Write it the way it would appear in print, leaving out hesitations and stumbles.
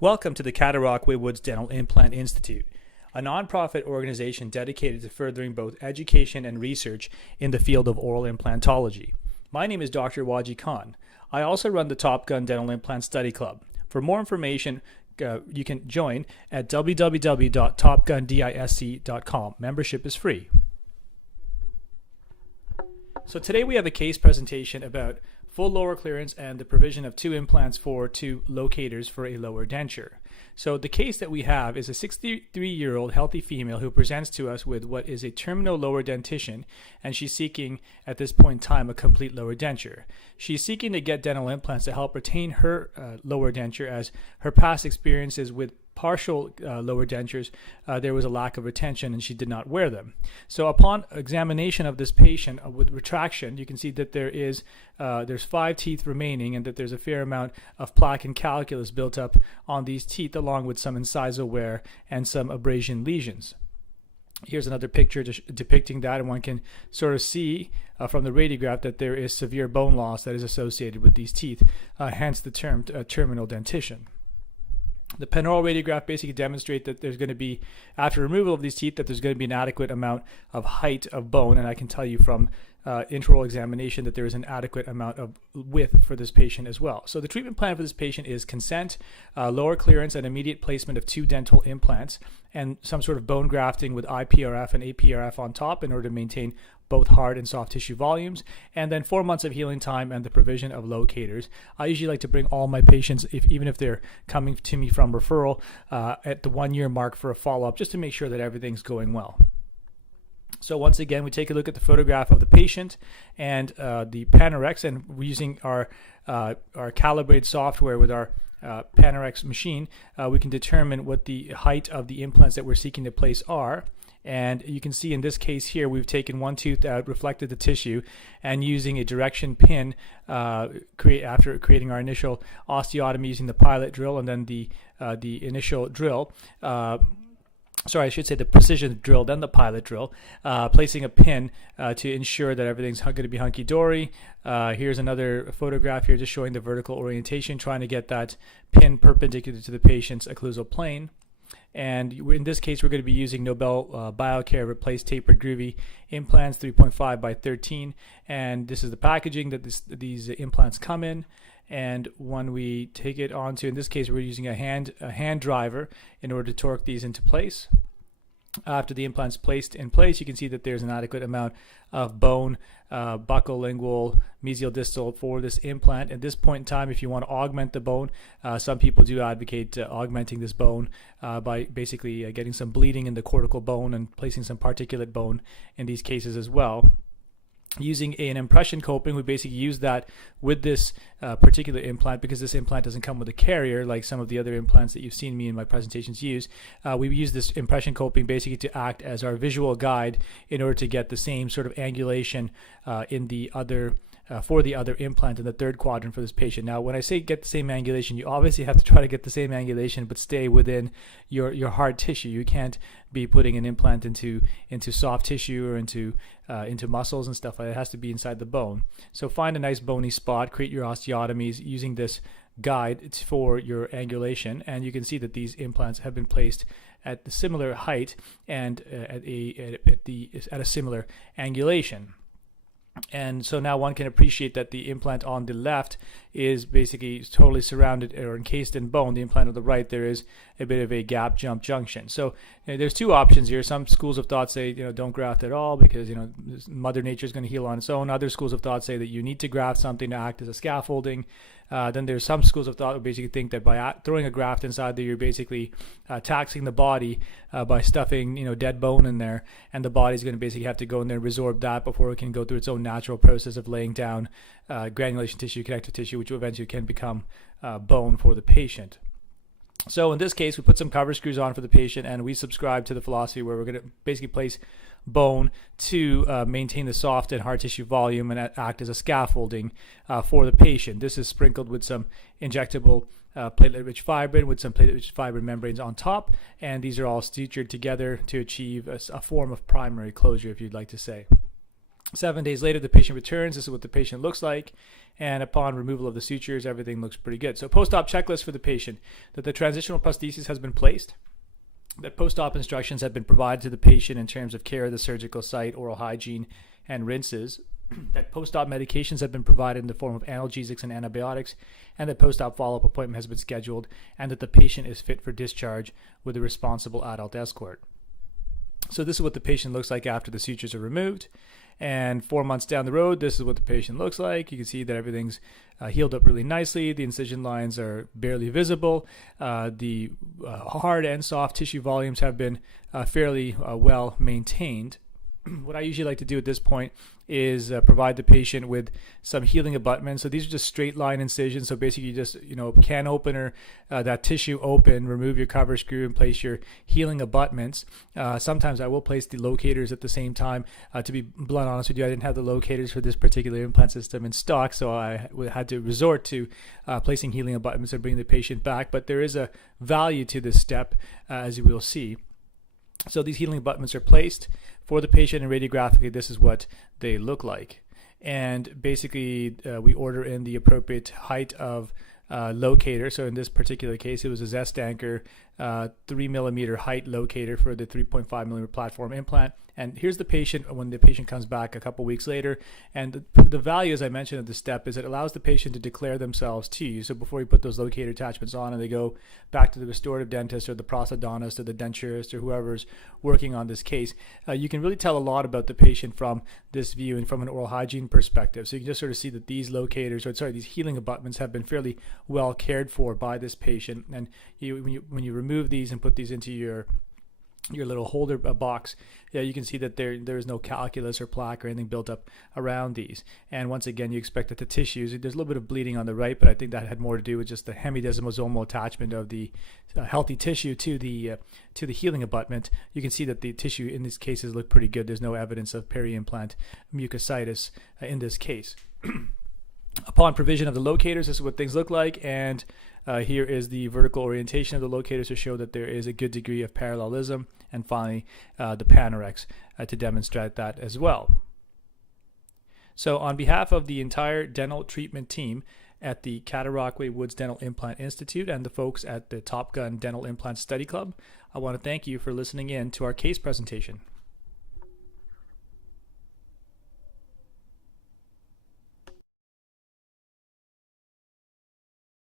Welcome to the Cattarauqua Woods Dental Implant Institute, a nonprofit organization dedicated to furthering both education and research in the field of oral implantology. My name is Dr. Waji Khan. I also run the Top Gun Dental Implant Study Club. For more information, you can join at www.topgundisc.com. Membership is free. So today we have a case presentation about full lower clearance and the provision of 2 implants for 2 locators for a lower denture. So the case that we have is a 63-year-old healthy female who presents to us with what is a terminal lower dentition, and she's seeking at this point in time a complete lower denture. She's seeking to get dental implants to help retain her lower denture, as her past experiences with partial lower dentures, there was a lack of retention and she did not wear them. So upon examination of this patient with retraction, you can see that there's 5 teeth remaining and that there's a fair amount of plaque and calculus built up on these teeth, along with some incisal wear and some abrasion lesions. Here's another picture depicting that, and one can sort of see from the radiograph that there is severe bone loss that is associated with these teeth, hence the term terminal dentition. The panaural radiograph basically demonstrates that there's going to be, after removal of these teeth, that there's going to be an adequate amount of height of bone, and I can tell you from intraoral examination that there is an adequate amount of width for this patient as well. So the treatment plan for this patient is consent, lower clearance, and immediate placement of 2 dental implants, and some sort of bone grafting with IPRF and APRF on top in order to maintain both hard and soft tissue volumes, and then 4 months of healing time and the provision of locators. I usually like to bring all my patients, even if they're coming to me from referral, at the 1-year mark for a follow-up, just to make sure that everything's going well. So once again, we take a look at the photograph of the patient and the Panorex, and we're using our calibrated software with our Panorex machine. We can determine what the height of the implants that we're seeking to place are. And you can see in this case here, we've taken one tooth out, reflected the tissue, and using a direction pin, after creating our initial osteotomy using the pilot drill and then the initial drill, sorry, I should say the precision drill, then the pilot drill, placing a pin to ensure that everything's going to be hunky-dory. Here's another photograph here just showing the vertical orientation, trying to get that pin perpendicular to the patient's occlusal plane. And in this case, we're going to be using Nobel Biocare replaced tapered groovy implants, 3.5 by 13. And this is the packaging that these implants come in. And when we take it onto, in this case, we're using a hand driver in order to torque these into place. After the implant's placed in place, you can see that there's an adequate amount of bone, buccal, lingual, mesial, distal for this implant. At this point in time, if you want to augment the bone, some people do advocate augmenting this bone by basically getting some bleeding in the cortical bone and placing some particulate bone in these cases as well. Using an impression coping, we basically use that with this particular implant, because this implant doesn't come with a carrier like some of the other implants that you've seen me in my presentations use. We use this impression coping basically to act as our visual guide in order to get the same sort of angulation in the other for the other implant in the 3rd quadrant for this patient. Now, when I say get the same angulation, you obviously have to try to get the same angulation, but stay within your hard tissue. You can't be putting an implant into soft tissue or into muscles and stuff like that. It has to be inside the bone. So find a nice bony spot, create your osteotomies using this guide for your angulation, and you can see that these implants have been placed at the similar height and at a similar angulation. And so now one can appreciate that the implant on the left is basically totally surrounded or encased in bone. The implant on the right, there is a bit of a gap jump junction. So there's 2 options here. Some schools of thought say, don't graft at all because, Mother Nature is going to heal on its own. Other schools of thought say that you need to graft something to act as a scaffolding. Then there's some schools of thought who basically think that by throwing a graft inside there, you're basically taxing the body by stuffing, dead bone in there, and the body's going to basically have to go in there and resorb that before it can go through its own natural process of laying down granulation tissue, connective tissue, which eventually can become bone for the patient. So in this case, we put some cover screws on for the patient, and we subscribe to the philosophy where we're going to basically place bone to maintain the soft and hard tissue volume and act as a scaffolding for the patient. This is sprinkled with some injectable platelet-rich fibrin with some platelet-rich fibrin membranes on top, and these are all sutured together to achieve a form of primary closure, if you'd like to say. 7 days later, the patient returns. This is what the patient looks like. And upon removal of the sutures, everything looks pretty good. So post-op checklist for the patient: that the transitional prosthesis has been placed, that post-op instructions have been provided to the patient in terms of care of the surgical site, oral hygiene, and rinses, that post-op medications have been provided in the form of analgesics and antibiotics, and that post-op follow-up appointment has been scheduled, and that the patient is fit for discharge with a responsible adult escort. So this is what the patient looks like after the sutures are removed. And 4 months down the road, this is what the patient looks like. You can see that everything's healed up really nicely. The incision lines are barely visible. The hard and soft tissue volumes have been fairly well maintained. What I usually like to do at this point is provide the patient with some healing abutments. So these are just straight line incisions. So basically you just, can opener that tissue open, remove your cover screw, and place your healing abutments. Sometimes I will place the locators at the same time. To be blunt honest with you, I didn't have the locators for this particular implant system in stock, so I had to resort to placing healing abutments and bringing the patient back. But there is a value to this step, as you will see. So these healing abutments are placed for the patient, and radiographically this is what they look like. And basically we order in the appropriate height of locator. So in this particular case, it was a Zest Anchor 3mm height locator for the 3.5mm platform implant. And here's the patient when the patient comes back a couple weeks later. And the value, as I mentioned at the step, is it allows the patient to declare themselves to you. So before you put those locator attachments on and they go back to the restorative dentist or the prosthodontist or the denturist or whoever's working on this case, you can really tell a lot about the patient from this view and from an oral hygiene perspective. So you can just sort of see that these locators, these healing abutments have been fairly well cared for by this patient. And when you remove these and put these into your little holder box, you can see that there is no calculus or plaque or anything built up around these. And once again, you expect that the tissues, there's a little bit of bleeding on the right, but I think that had more to do with just the hemidesmosomal attachment of the healthy tissue to the healing abutment. You can see that the tissue in these cases look pretty good. There's no evidence of peri-implant mucositis in this case. Upon provision of the locators, this is what things look like, and here is the vertical orientation of the locators to show that there is a good degree of parallelism, and finally the Panorex to demonstrate that as well. So on behalf of the entire dental treatment team at the Cataraqui Woods Dental Implant Institute and the folks at the Top Gun Dental Implant Study Club, I want to thank you for listening in to our case presentation.